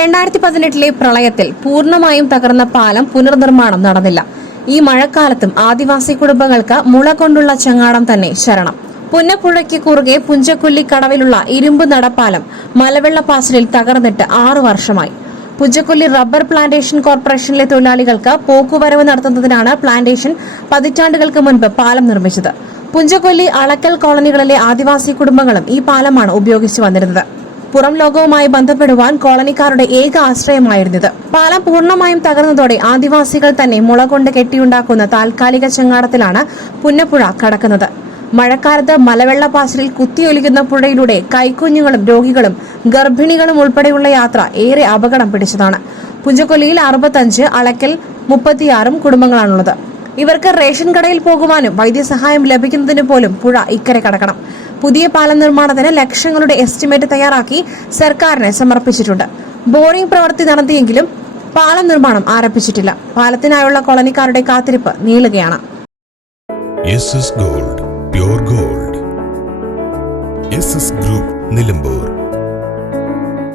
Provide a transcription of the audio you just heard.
രണ്ടായിരത്തി പതിനെട്ടിലെ പ്രളയത്തിൽ പൂർണമായും തകർന്ന പാലം പുനർനിർമ്മാണം നടന്നില്ല. ഈ മഴക്കാലത്തും ആദിവാസി കുടുംബങ്ങൾക്ക് മുള കൊണ്ടുള്ള ചങ്ങാടം തന്നെ ശരണം. പുന്നപ്പുഴയ്ക്ക് കുറുകെ പുഞ്ചക്കൊല്ലി കടവിലുള്ള ഇരുമ്പ് നടപ്പാലം മലവെള്ളപ്പാച്ചിലിൽ തകർന്നിട്ട് ആറു വർഷമായി. പുഞ്ചക്കൊല്ലി റബ്ബർ പ്ലാന്റേഷൻ കോർപ്പറേഷനിലെ തൊഴിലാളികൾക്ക് പോക്കുവരവ് നടത്തുന്നതിനാണ് പ്ലാന്റേഷൻ പതിറ്റാണ്ടുകൾക്ക് മുൻപ് പാലം നിർമ്മിച്ചത്. പുഞ്ചക്കൊല്ലി അളക്കൽ കോളനികളിലെ ആദിവാസി കുടുംബങ്ങളും ഈ പാലമാണ് ഉപയോഗിച്ചു വന്നിരുന്നത്. പുറം ലോകവുമായി ബന്ധപ്പെടുവാൻ കോളനിക്കാരുടെ ഏക ആശ്രയമായിരുന്നത്. പാലം പൂർണമായും തകർന്നതോടെ ആദിവാസികൾ തന്നെ മുള കൊണ്ട് കെട്ടിയുണ്ടാക്കുന്ന താൽക്കാലിക ചെങ്ങാടത്തിലാണ് പുന്നപ്പുഴ കടക്കുന്നത്. മഴക്കാലത്ത് മലവെള്ളപ്പാച്ചിലിൽ കുത്തിയൊലിക്കുന്ന പുഴയിലൂടെ കൈക്കുഞ്ഞുങ്ങളും രോഗികളും ഗർഭിണികളും ഉൾപ്പെടെയുള്ള യാത്ര ഏറെ അപകടം പിടിച്ചതാണ്. പുഞ്ചക്കൊല്ലിയിൽ അറുപത്തഞ്ച് അളക്കൽ മുപ്പത്തിയാറും കുടുംബങ്ങളാണുള്ളത്. ഇവർക്ക് റേഷൻ കടയിൽ പോകുവാനും വൈദ്യസഹായം ലഭിക്കുന്നതിന് പോലും പുഴ ഇക്കരെ കടക്കണം. പുതിയ പാലം നിർമ്മാണത്തിന് ലക്ഷങ്ങളുടെ എസ്റ്റിമേറ്റ് തയ്യാറാക്കി സർക്കാരിനെ സമർപ്പിച്ചിട്ടുണ്ട്. ബോറിംഗ് പ്രവൃത്തി നടത്തിയെങ്കിലും പാലം നിർമ്മാണം ആരംഭിച്ചിട്ടില്ല. പാലത്തിനായുള്ള കോളനിക്കാരുടെ കാത്തിരിപ്പ് നീളുകയാണ്. Gold gold. ഗ്രൂപ്പ് നിലമ്പൂർ.